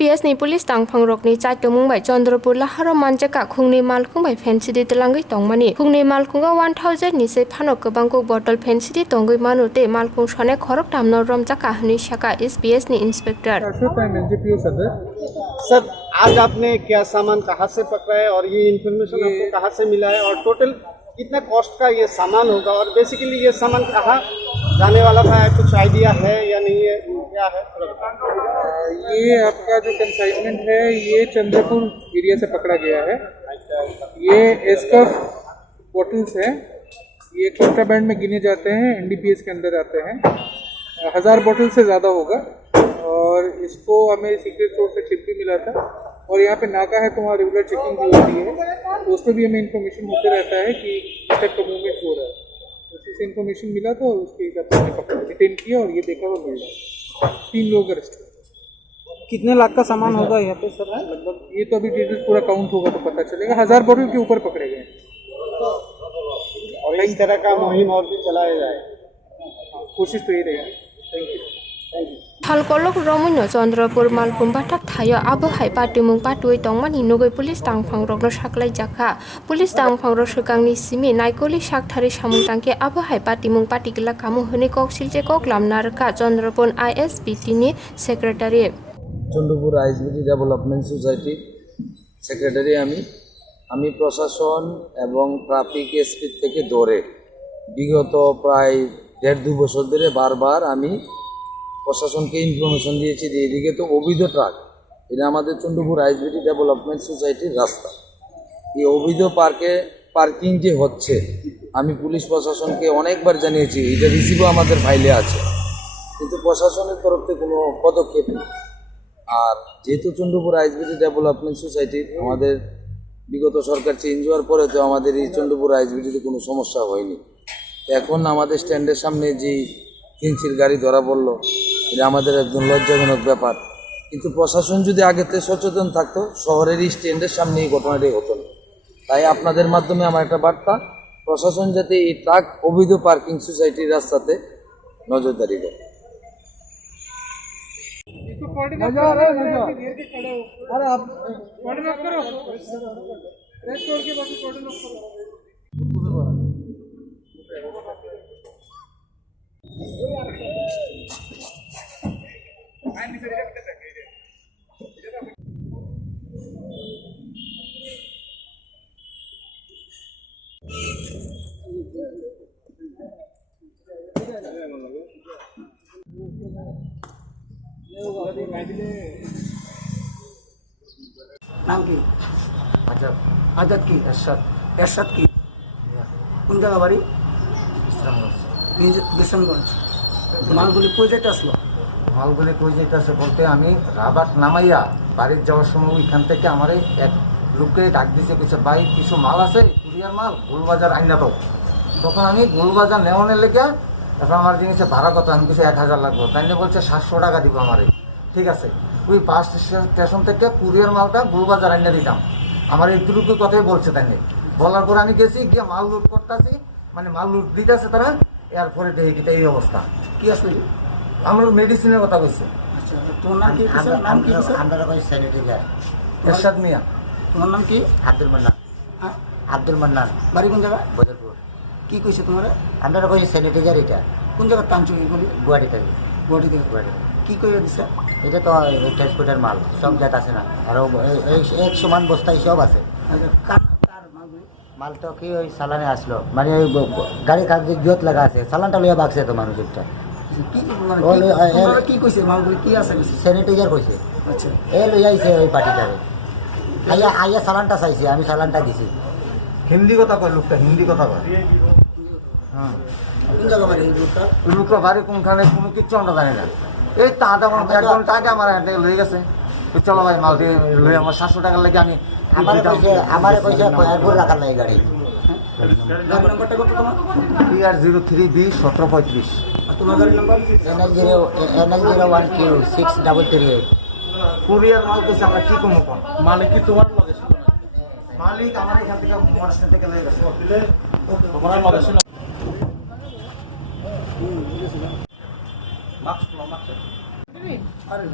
SPS ni police tangphang rokni Chaitokmungo bai Chandrapur laharo manjaka khungni malkhung bai fancidi telangui tongmani khungni malkhunga 1000 ni sei phanok kobangko bottle fancidi tongui manute malkhung sone khorok tamno romjaka hni shaka SPS ni inspector sir आज आपने क्या सामान कहाँ से पकड़ा है और ये इन्फॉर्मेशन आपको कहाँ से मिला है और टोटल कितना कॉस्ट का ये सामान होगा और बेसिकली ये सामान कहाँ जाने वाला था कुछ आइडिया है या नहीं है क्या है? ये आपका जो कंसाइनमेंट है ये चंद्रपुर एरिया से पकड़ा गया है। ये एस्कफ बॉटल्स हैं, ये कॉन्ट्राबैंड में गिने जाते हैं, NDPS के अंदर आते हैं। 1000 बॉटल से ज़्यादा होगा और इसको हमें सीक्रेट सोर्स से टिप भी मिला था और यहाँ पे नाका है तो वहाँ रेगुलर चेकिंग भी होती है, तो उसमें भी हमें इन्फॉर्मेशन होते रहता है कि किस टाइप का मूवमेंट हो रहा है। उसी से इन्फॉर्मेशन मिला तो उसके हिसाब से हमने पकड़ा डिटेन किया और ये देखा वो मिल रहा है। 3 लोग अरेस्ट हुए। कितने लाख का सामान होगा यहाँ पे सर? लगभग ये तो अभी डिटेल पूरा काउंट होगा तो पता चलेगा। 1000 बॉटल के ऊपर पकड़े गए और इस तरह का मुहिम और भी चलाया जाए, कोशिश तो यही रहेगी। Thank you. Halkolok Romuno Chandrapur malkhung bathak thayo abo hai patimung patui tongmani nugoi police tangphang rokno saklai jaka police tangphang rok swkangni simi naikoli Saktharwi Samung tangke abo hai patimung patigla kamu hune kok silje kok lamnarka Chandrapur ISBT ni secretary Chandrapur ISBT development সোসাইটির secretary আমি প্রশাসন এবং traffic SP থেকে ধরে বিগত প্রায় 1.5-2 বছর ধরে বারবার আমি প্রশাসনকে ইনফরমেশন দিয়েছি যে এদিকে তো অবৈধ ট্রাক, এটা আমাদের চন্দ্রপুর আইএসবিটি ডেভেলপমেন্ট সোসাইটির রাস্তা, এই অবৈধ পার্কিং যে হচ্ছে আমি পুলিশ প্রশাসনকে অনেকবার জানিয়েছি, এটা রিসিভও আমাদের ফাইলে আছে, কিন্তু প্রশাসনের তরফ থেকে কোনো পদক্ষেপ নেই। আর যেহেতু চন্দ্রপুর আইএসবিটি ডেভেলপমেন্ট সোসাইটির আমাদের বিগত সরকার চেঞ্জ হওয়ার পরে তো আমাদের এই চন্দ্রপুর আইএসবিটিতে কোনো সমস্যা হয়নি। এখন আমাদের স্ট্যান্ডের সামনে যে কিনচির গাড়ি ধরা পড়লো, এটা আমাদের একদম লজ্জাজনক ব্যাপার। কিন্তু প্রশাসন যদি আগেতে সচেতন থাকতো শহরের এই স্ট্যান্ডের সামনে এই ঘটনাটাই হতো না। তাই আপনাদের মাধ্যমে আমার একটা বার্তা, প্রশাসন যাতে এই ট্রাক অবৈধ পার্কিং সোসাইটির রাস্তাতে নজরদারি করে। नाम की आजाद की एरशाद की কোন জায়গা বাড়ি? বিশ্রামগঞ্জ। মালগুলি কই যেতে আসলো? মালগুলি কই যেতেছে বলতে আমি রাবার নামাইয়া বাড়ির যাওয়ার সময় ওইখান থেকে আমার এক লোককে ডাক দিছে, কিছু ভাই কিছু মাল আছে কুরিয়ার মাল গোলবাজার আইনা দাও। তখন আমি গোলবাজার নেওয়ানের লেগে এখন আমার জিনিসে ভাড়া কত, আমি কিছু 1000 লাগবে, তাই নিয়ে বলছে 700 টাকা দিব আমারে। ঠিক আছে, ওই বাস স্টেশন থেকে কুরিয়ার মালটা গোলবাজার আইনা দিতাম, আমার এইটুকু কথাই বলছে। তাই নিয়ে বলার পরে আমি গেছি গিয়ে মাল লুট করতেছি, মানে মাল লুট দিতেছে তারা, এরপরে দেখি এই অবস্থা। কি আসলে আমার মেডিসিনের কথা বলছে। আচ্ছা, তোমার নাম কি? নাম কি? আমরা কই স্যানিটাইজার। এরশাদ মিয়া। তোমার নাম কি? আব্দুল মান্নান। হ্যাঁ, আব্দুল মান্নান। বাড়ি কোন জায়গা? বদরপুর। কি কইছে তোমার? আমরা কই স্যানিটাইজার, এটা কোন জায়গা টানছো এগুলি? গুয়াহাটি থেকে। গুয়াহাটি থেকে। কি কইয়া দিছে? এটা তো ট্রান্সপোর্টের মাল, সব জাত আছে না, আর 100 মান বস্তা সব আছে। আচ্ছা, কার মালগুলি? মাল তো কি ওই চালানে আসলো, মানে ওই গাড়ি কাগজে জোত লাগা আছে, চালানটা লইয়া বাগছে তো মানুষ একটা। কি মানে কি কইছে মালগুলি কি আছে? স্যানিটাইজার কইছে। আচ্ছা, এ লইয়া আইছে ওই পার্টিটারে, আইয়া চালানটা চাইছে, আমি চালানটা দিছি। হিন্দি কথা কয় লোকটা, হিন্দি কথা কয়। হ্যাঁ, কোন জায়গা বাড়ি লোকটা? লোকটা বাড়ি কোনখানে কোনো কিচ্ছু আমরা জানি না। এই তা তখন 1 ঘন্টা আগে আমার এখান থেকে লয়ে গেছে, চলো ভাই মাল দিয়ে লই, আমার 700 টাকার লাগে আমি আমার কইছে এয়ারপোর্ট রাখার লাগে গাড়ি। নাম্বারটা কত তোমার? PR03B1735। আর তোমার গাড়ির নাম্বার? NL01Q6338। কুরিয়ার মাল কইছে, আমরা কি কমো কোন মালিক কি তোমার লগে ছিল? মালিক আমার এখান থেকে মোটরসাইকেল থেকে লয়ে গেছে, তোমার লগে ছিল। মাস্ক। আরে